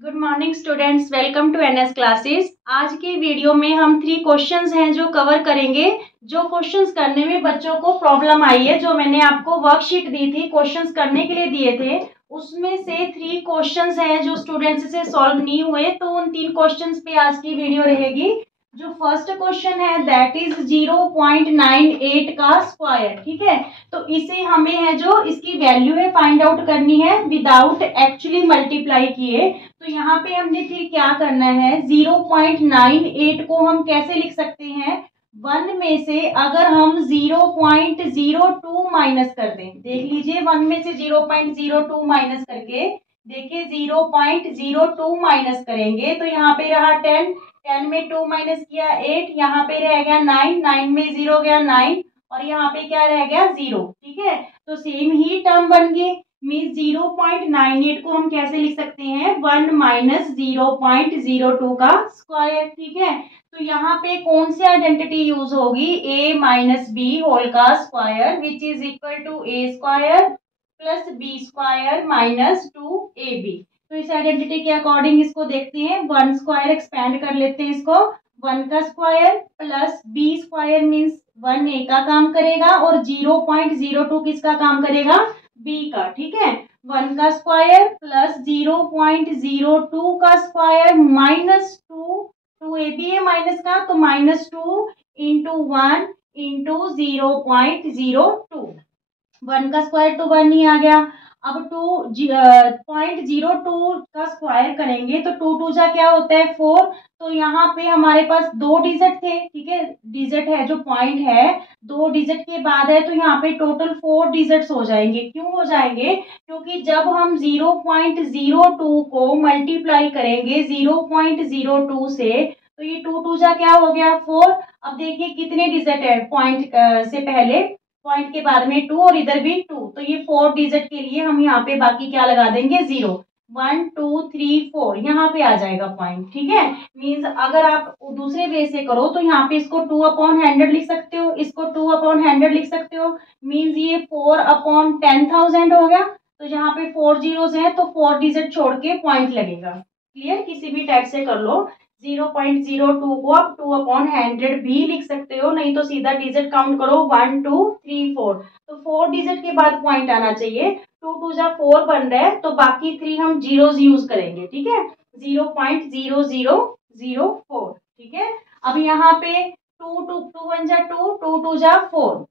Good morning students, welcome to NS classes. आज के video में हम 3 क्वेश्चंस हैं जो कवर करेंगे। जो क्वेश्चंस करने में बच्चों को प्रॉब्लम आई है, जो मैंने आपको वर्कशीट दी थी क्वेश्चंस करने के लिए दिए थे, उसमें से 3 क्वेश्चंस हैं जो स्टूडेंट्स से सॉल्व नहीं हुए। तो उन 3 क्वेश्चंस पे आज की वीडियो रहेगी। जो फर्स्ट क्वेश्चन है दैट इज 0.98 का स्क्वायर। ठीक है, तो इसे हमें है जो इसकी वैल्यू है फाइंड आउट करनी है विदाउट एक्चुअली मल्टीप्लाई किए। तो यहाँ पे हमने फिर क्या करना है, 0.98 को हम कैसे लिख सकते हैं, 1 में से अगर हम 0.02 माइनस कर दें, देख लीजिए 1 में से 0.02 माइनस करके देखिए 0.02 माइनस करेंगे तो यहाँ पे रहा 10, 10 में 2 माइनस किया 8, यहाँ पे रह गया 9, 9 में 0 गया 9 और यहाँ पे क्या रह गया 0। ठीक है, तो सेम ही टर्म बन गई। मीन 0.98 को हम कैसे लिख सकते हैं, 1 माइनस 0.02 का स्क्वायर। ठीक है, तो यहाँ पे कौन सी आइडेंटिटी यूज होगी, a माइनस बी होल का square which is equal to A square plus B square minus 2ab। तो इस आइडेंटिटी के अकॉर्डिंग इसको देखते हैं, 1 स्क्वायर एक्सपेंड कर लेते हैं इसको, 1 का square plus B square means 1 A का काम करेगा और 0.02 किसका काम करेगा, बी का। ठीक है, 1 का स्क्वायर प्लस 0.02 का स्क्वायर माइनस 2 ए बी है माइनस का, तो माइनस 2 इंटू 1 इंटू 0.02। 1 का स्क्वायर तो 1 ही आ गया। अब 2.02 का स्क्वायर करेंगे तो 2 जा क्या होता है 4। तो यहाँ पे हमारे पास 2 डिजिट थे। ठीक है, डिजिट है जो पॉइंट है 2 डिजिट के बाद है, तो यहाँ पे टोटल 4 डिजिट्स हो जाएंगे। क्यों हो जाएंगे, क्योंकि जब हम 0.02 को मल्टीप्लाई करेंगे 0.02 से तो ये 2 जा क्या हो गया 4। अब देखिए कितने डिजिट है पॉइंट से पहले, पॉइंट के बाद में 2 और इधर भी 2, तो ये 4 डिजिट के लिए हम यहाँ पे बाकी क्या लगा देंगे 0, 1 2 3 4 यहाँ पे आ जाएगा पॉइंट। ठीक है, मींस अगर आप दूसरे वे से करो तो यहाँ पे इसको 2/100 लिख सकते हो, इसको 2/100 लिख सकते हो। मींस ये 4/10,000 हो गया। तो यहाँ पे 4 जीरोस हैं तो 4 डिजिट छोड़ के पॉइंट लगेगा। क्लियर, किसी भी टाइप से कर लो। 0.02 को आप 2/100 भी लिख सकते हो, नहीं तो सीधा डिजिट काउंट करो 1 2 3 4, तो 4 डिजिट के बाद पॉइंट आना चाहिए। 2 जा 4 बन रहा है तो बाकी 3 हम जीरोस यूज करेंगे। ठीक है, 0.0004। ठीक है, अब यहाँ पे 2 1 जा 2 2 जा 4,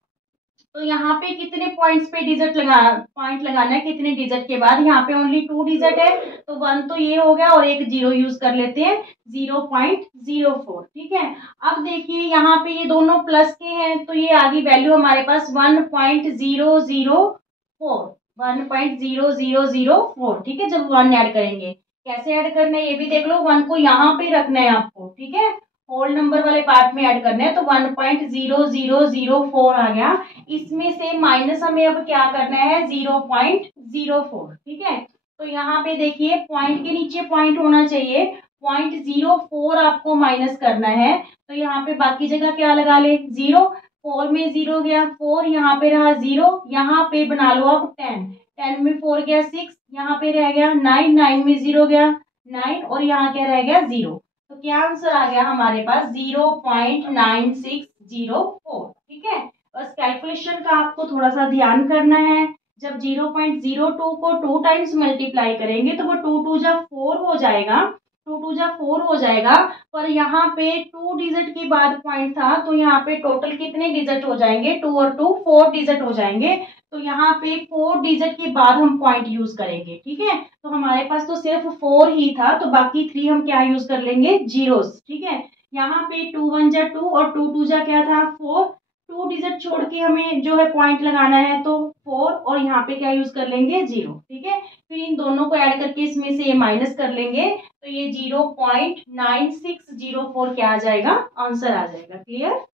तो यहाँ पे कितने पॉइंट्स पे पॉइंट लगाना है, कितने डिजिट के बाद, यहाँ पे ओनली 2 डिजिट है तो 1 तो ये हो गया और एक जीरो यूज कर लेते हैं 0.04। ठीक है, अब देखिए यहाँ पे ये दोनों प्लस के हैं तो ये आगे वैल्यू हमारे पास 1.004, 1.0004। ठीक है, जब 1 ऐड करेंगे, कैसे ऐड करना है ये भी देख लो, 1 को यहाँ पे रखना है आपको। ठीक है, होल नंबर वाले पार्ट में ऐड करना है, तो 1.0004 आ गया। इसमें से माइनस हमें अब क्या करना है 0.04। ठीक है, तो यहाँ पे देखिए पॉइंट के नीचे पॉइंट होना चाहिए, 0.04 आपको माइनस करना है। तो यहाँ पे बाकी जगह क्या लगा ले 0, 4 में 0 गया 4, यहाँ पे रहा 0, यहाँ पे बना लो अब 10, 10 में 4 गया 6, यहाँ पे रह गया 9, 9 में 0 गया 9 और यहाँ क्या रह गया 0। तो क्या आंसर आ गया हमारे पास 0.9604। ठीक है, बस कैलकुलेशन का आपको थोड़ा सा ध्यान करना है। जब 0.02 को 2 टाइम्स मल्टीप्लाई करेंगे तो वो 2 जा 4 हो जाएगा, 2 जा 4 हो जाएगा। पर यहाँ पे 2 डिजिट के बाद पॉइंट था तो यहाँ पे टोटल कितने डिजिट हो जाएंगे, 2 और 2 4 डिजिट हो जाएंगे। तो यहाँ पे 4 डिजिट के बाद हम पॉइंट यूज करेंगे। ठीक है, तो हमारे पास तो सिर्फ 4 ही था तो बाकी 3 हम क्या यूज कर लेंगे, जीरोस। ठीक है, यहाँ पे 2 1 जा 2 और 2 2 जा क्या था 4, 2 डिजिट छोड़ के हमें जो है पॉइंट लगाना है तो 4 और यहाँ पे क्या यूज कर लेंगे 0। ठीक है, फिर इन दोनों को ऐड करके इसमें से ये माइनस कर लेंगे तो ये 0.9604 क्या आ जाएगा, आंसर आ जाएगा। क्लियर।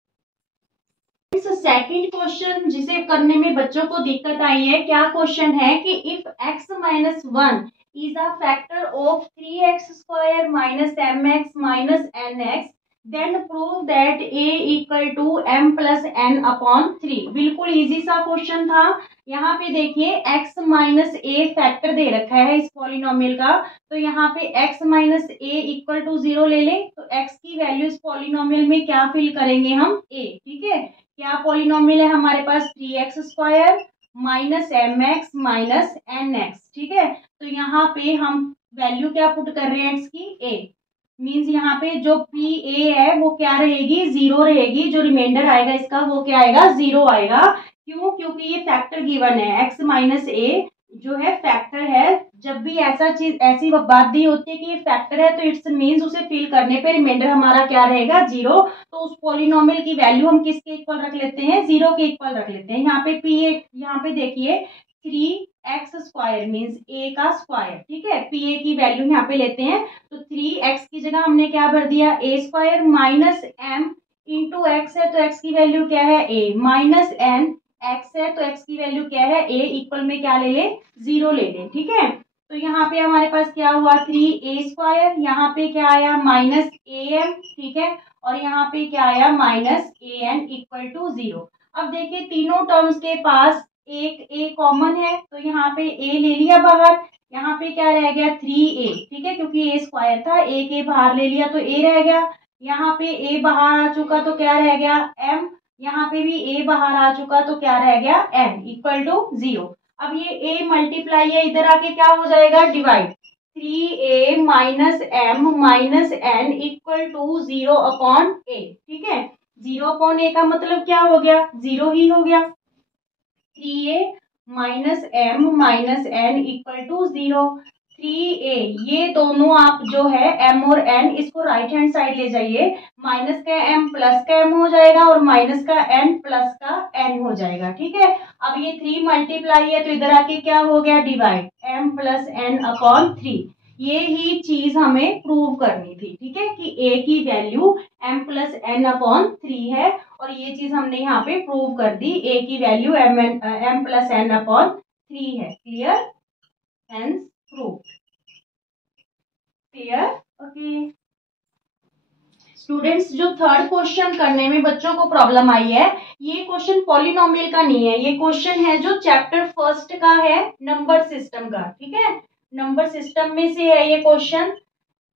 सेकंड क्वेश्चन जिसे करने में बच्चों को दिक्कत आई है, क्या क्वेश्चन है कि if x minus 1 is a factor of 3x square minus mx minus nx then prove that a equal to m plus N upon 3। बिल्कुल इजी सा क्वेश्चन था। यहाँ पे देखिए x माइनस ए फैक्टर दे रखा है इस पॉलिनोमियल का, तो यहाँ पे x minus A equal to 0 ले लें, तो x की वैल्यू इस पॉलिनोमियल में क्या फिल करेंगे हम, a। ठीक है, क्या पॉलिनोमियल है हमारे पास, 3x square minus M X minus N X. ठीक है, तो यहाँ पे हम वैल्यू क्या पुट कर रहे हैं x की, a। मीन्स यहाँ पे जो पी ए है वो क्या रहेगी, 0 रहेगी। जो रिमाइंडर आएगा इसका वो क्या आएगा, 0 आएगा। क्यों, क्योंकि ये फैक्टर गिवन है, x माइनस ए जो है फैक्टर है। जब भी ऐसा चीज ऐसी बात दी होती है कि ये फैक्टर है, तो इट्स मीन्स उसे फिल करने पे रिमाइंडर हमारा क्या रहेगा, 0। तो उस पॉलिनोमियल की वैल्यू हम किसके इक्वल रख लेते हैं, 0 के इक्वल रख लेते हैं। यहाँ पे पी ए, यहाँ पे देखिए 3x स्क्वायर मीन्स a का स्क्वायर। ठीक है, पी ए की वैल्यू यहाँ पे लेते हैं, तो 3x की जगह हमने क्या भर दिया, a square minus m into x है, तो x की वैल्यू क्या है, a माइनस n x है, तो x की वैल्यू क्या है, a इक्वल में क्या ले ले, 0 ले ले। ठीक है, तो यहाँ पे हमारे पास क्या हुआ, 3a स्क्वायर, यहाँ पे क्या आया माइनस am। ठीक है, और यहाँ पे क्या आया माइनस an इक्वल टू 0। अब देखिए तीनों टर्म्स के पास एक a कॉमन है, तो यहाँ पे a ले लिया बाहर, यहाँ पे क्या रह गया 3a। ठीक है, क्योंकि a स्क्वायर था, a के बाहर ले लिया तो a रह गया। यहाँ पे a बाहर आ चुका तो क्या रह गया m, यहाँ पे भी a बाहर आ चुका तो क्या रह गया n इक्वल टू 0। अब ये a मल्टीप्लाई है, इधर आके क्या हो जाएगा, divide, 3a minus m minus n equal to 0 upon a। ठीक है, 0 अपॉन a का मतलब क्या हो गया, 0 ही हो गया। 3a minus M minus N equal to 0। 3a, ये दोनों आप जो है m और n इसको राइट हैंड साइड ले जाइए, माइनस का m प्लस का m हो जाएगा और माइनस का n प्लस का n हो जाएगा। ठीक है, अब ये 3 मल्टीप्लाई है, तो इधर आके क्या हो गया, divide, m plus n upon 3। ये ही चीज हमें प्रूव करनी थी। ठीक है, कि a की value m plus n upon 3 है, और ये चीज हमने यहाँ पे प्रूव कर दी, a की value m plus n upon 3 है। Clear, hence prove. Clear, okay students. जो थर्ड क्वेश्चन करने में बच्चों को प्रॉब्लम आई है, ये क्वेश्चन पॉलिनोमियल का नहीं है, ये क्वेश्चन है जो चैप्टर फर्स्ट का है, नंबर सिस्टम का। ठीक है, नंबर सिस्टम में से है ये क्वेश्चन,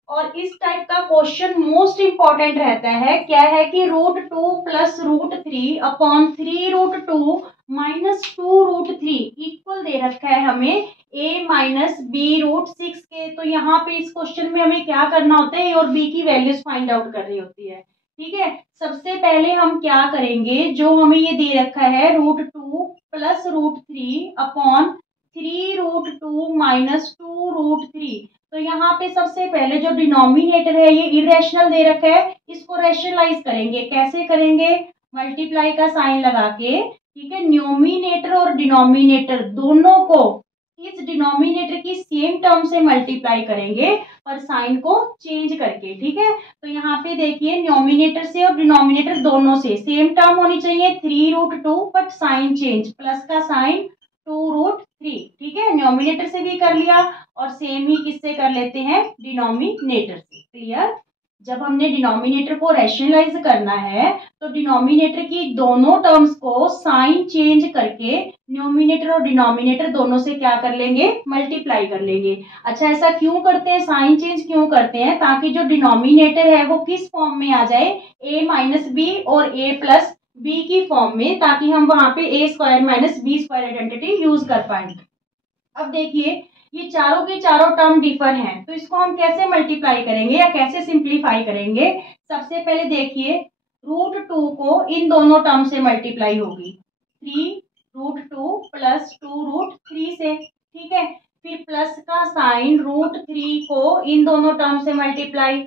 और इस टाइप का क्वेश्चन मोस्ट इंपॉर्टेंट रहता है। क्या है कि √2 प्लस √3 अपॉन 3√2 माइनस 2√3 इक्वल दे रखा है हमें a माइनस b√6 के। तो यहाँ पे इस क्वेश्चन में हमें क्या करना होता है, a और b की वैल्यूज फाइंड आउट करनी होती है। ठीक है, सबसे पहले हम क्या करेंगे, जो हमें ये दे रखा है √2 प्लस √3 अपॉन 3√2 माइनस 2√3, तो यहाँ पे सबसे पहले जो डिनोमिनेटर है ये इरेशनल दे रखा है, इसको रैशनलाइज करेंगे। कैसे करेंगे, मल्टीप्लाई का साइन लगा के। ठीक है, न्यूमिनेटर और डिनोमिनेटर दोनों को इस डिनोमिनेटर की सेम टर्म से मल्टीप्लाई करेंगे, पर साइन को चेंज करके। ठीक है, तो यहाँ पे देखिए न्यूमिनेटर से और डिनोमिनेटर दोनों से सेम टर्म होनी चाहिए, 3√2 बट साइन चेंज, प्लस का साइन 2√3। ठीक है, न्यूमिनेटर से भी कर लिया और सेम ही किससे कर लेते हैं, डिनोमिनेटर से। क्लियर, जब हमने डिनोमिनेटर को रैशनलाइज करना है, तो डिनोमिनेटर की दोनों टर्म्स को साइन चेंज करके न्यूमिनेटर और डिनोमिनेटर दोनों से क्या कर लेंगे, मल्टीप्लाई कर लेंगे। अच्छा, ऐसा क्यों करते हैं, साइन चेंज क्यों करते हैं, ताकि जो डिनोमिनेटर है वो किस फॉर्म में आ जाए, a माइनस बी और a प्लस बी की फॉर्म में, ताकि हम वहां पे a square minus B square identity use कर पाएंगे। अब देखिए ये चारों के चारों टर्म डिफर हैं, तो इसको हम कैसे मल्टीप्लाई करेंगे या कैसे सिंप्लीफाई करेंगे। सबसे पहले देखिए √2 को इन दोनों टर्म से मल्टीप्लाई होगी, 3√2 प्लस 2√3 से। ठीक है, फिर प्लस का साइन √3 को इन दोनों टर्म से मल्टीप्लाई,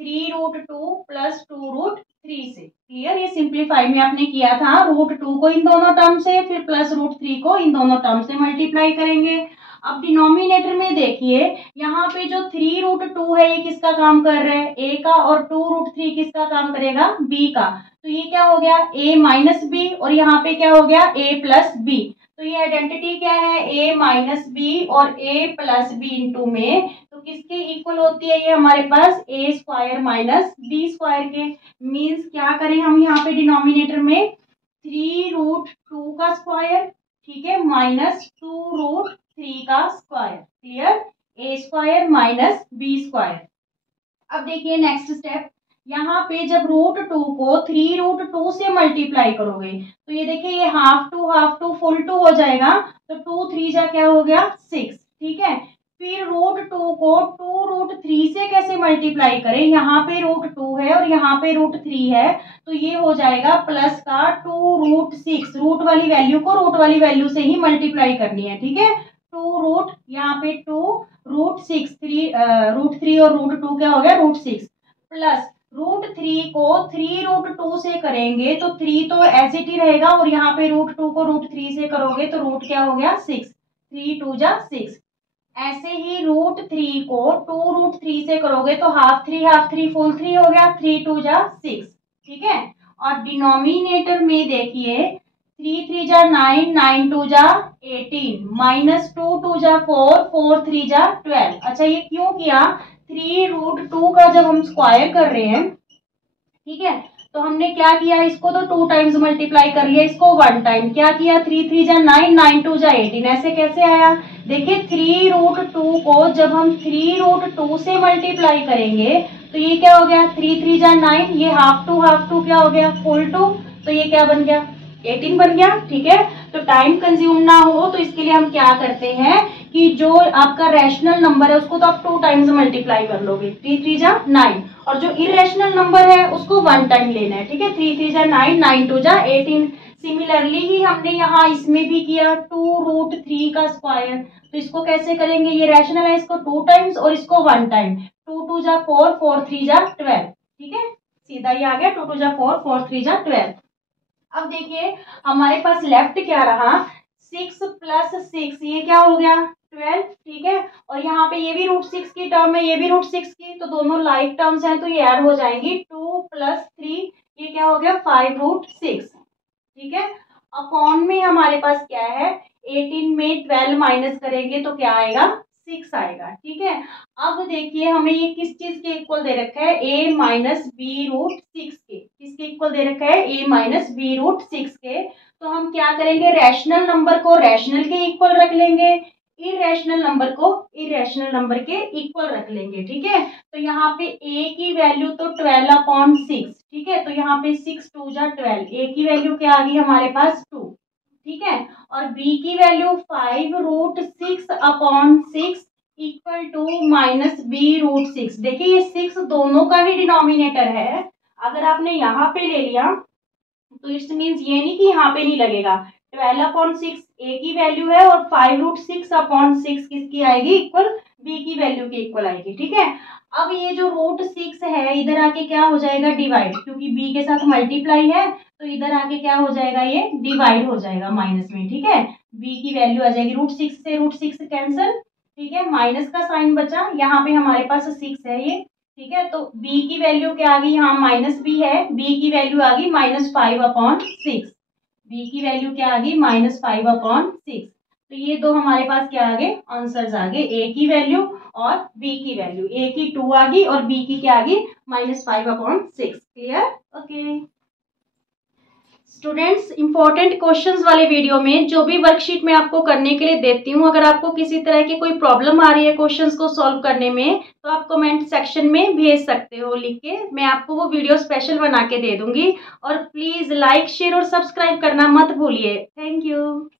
3√2 प्लस 2√3 से। क्लियर, ये सिंप्लीफाई में आपने किया था, √2 को इन दोनों टर्म से, फिर प्लस √3 को इन दोनों टर्म से मल्टीप्लाई करेंगे। अब डिनोमिनेटर में देखिए, यहाँ पे जो 3√2 है ये किसका काम कर रहा है, a का, और 2√3 किसका काम करेगा, b का। तो ये क्या हो गया, a माइनस बी, और यहाँ पे क्या हो गया, a प्लस बी। तो ये आइडेंटिटी क्या है, a माइनस बी और a प्लस बी इंटू में, तो किसके इक्वल होती है ये हमारे पास, a square minus B square के। मीन्स क्या करें हम यहाँ पे डिनोमिनेटर में 3√2 का स्क्वायर, ठीक है, माइनस 2√3 का square. Clear, a square minus B square. अब देखिए नेक्स्ट स्टेप, यहाँ पे जब √2 को 3√2 से मल्टीप्लाई करोगे तो ये देखिए ये हाफ टू फुल टू हो जाएगा, तो 2 3 जा क्या हो गया 6, ठीक है। फिर √2 को 2√3 से कैसे मल्टीप्लाई करें, यहाँ पे √2 है और यहाँ पे √3 है, तो ये हो जाएगा प्लस का 2√6, रूट वाली वैल्यू को रूट वाली वैल्यू से ही मल्टीप्लाई करनी है, ठीक है। 2 यहाँ पे 2√6, √3 और √2 क्या हो गया √6, प्लस √3 को 3√2 से करेंगे तो 3 तो एज इट ही रहेगा, और यहाँ पे √2 को √3 से करोगे तो रूट क्या हो गया 6, 3 2 जा 6। ऐसे ही √3 को 2√3 से करोगे तो हाफ 3 फुल 3 हो गया, 3 2 जा 6, ठीक है। और डिनोमिनेटर में देखिए 3 3 जा 9, 9 2 जा 18, माइनस 2 2 जा 4, 4 3 जा 12। अच्छा ये क्यों किया, 3√2 का जब हम स्क्वायर कर रहे हैं, ठीक है, तो हमने क्या किया, इसको तो 2 टाइम्स मल्टीप्लाई कर लिया, इसको 1 टाइम, क्या किया 3 3 जा 9, 9 2 जा 18, ऐसे कैसे आया, देखिए 3√2 को जब हम 3√2 से मल्टीप्लाई करेंगे तो ये क्या हो गया 3 3 जा 9, ये हाफ टू क्या हो गया फुल टू, तो ये क्या बन गया 18 बन गया, ठीक है। तो टाइम कंज्यूम ना हो तो इसके लिए हम क्या करते हैं कि जो आपका रैशनल नंबर है उसको तो आप 2 टाइम्स मल्टीप्लाई कर लोगे, 3 3 जा 9, और जो इरेशनल नंबर है उसको 1 टाइम लेना है, ठीक है। 3 3 जा 9, 9 2 जा 18। सिमिलरली ही हमने यहाँ इसमें भी किया 2√3 का स्क्वायर, तो इसको कैसे करेंगे, ये रैशनल है, इसको 2 टाइम्स और इसको 1 टाइम, 2 2 जा 4, 4 3 जा 12, ठीक है, सीधा ये आ गया 2 2 जा 4, 4 3 जा 12। अब देखिए हमारे पास लेफ्ट क्या रहा, 6 प्लस 6, ये क्या हो गया 12, ठीक है, और यहाँ पे ये भी √6 की टर्म है, ये भी √6 की, तो दोनों लाइक टर्म्स हैं तो ये ऐड हो जाएंगी, 2 प्लस 3 ये क्या हो गया 5√6, ठीक है। अपॉन में हमारे पास क्या है, 18 में 12 माइनस करेंगे तो क्या आएगा 6 आएगा, ठीक है। अब देखिए हमें ये किस चीज के इक्वल दे रखा है, a माइनस बी√6 के, किसके इक्वल दे रखा है a माइनस बी√6 के, तो हम क्या करेंगे, रैशनल नंबर को रैशनल के इक्वल रख लेंगे, इरेशनल नंबर को इरेशनल नंबर के इक्वल रख लेंगे, ठीक है। तो यहाँ पे a की वैल्यू तो 12/6, ठीक है, तो यहाँ पे 6 2 जा 12, a की वैल्यू क्या आ गई हमारे पास 2, ठीक है, और b की value 5√6/6 equal to minus b√6। देखिए ये 6 दोनों का ही डिनोमिनेटर है, अगर आपने यहाँ पे ले लिया तो इट्स मीन्स ये नहीं कि यहाँ पे नहीं लगेगा, 12/6 a की वैल्यू है और 5√6/6 किसकी आएगी इक्वल, b की वैल्यू की इक्वल आएगी, ठीक है। अब ये जो √6 है इधर आके क्या हो जाएगा डिवाइड, क्योंकि b के साथ मल्टीप्लाई है तो इधर आके क्या हो जाएगा ये डिवाइड हो जाएगा माइनस में, ठीक है। b की वैल्यू आ जाएगी √6 से √6 कैंसिल, ठीक है, माइनस का साइन बचा, यहाँ पे हमारे पास 6 है ये, ठीक है, तो b की वैल्यू क्या आ गई, यहाँ माइनस b है, b की वैल्यू आ गई -5/6, b की वैल्यू क्या आ गई -5/6, तो ये दो हमारे पास क्या आ गए आंसर्स आ गए, a की वैल्यू और b की वैल्यू, a की 2 आ गई और b की क्या आ गई -5/6। Clear, okay students. Important questions वाले वीडियो में जो भी वर्कशीट मैं आपको करने के लिए देती हूँ, अगर आपको किसी तरह की कोई प्रॉब्लम आ रही है क्वेश्चंस को सॉल्व करने में तो आप कमेंट सेक्शन में भेज सकते हो लिख के, मैं आपको वो वीडियो स्पेशल बना के दे दूंगी। और प्लीज लाइक शेयर और सब्सक्राइब करना मत भूलिए। Thank you.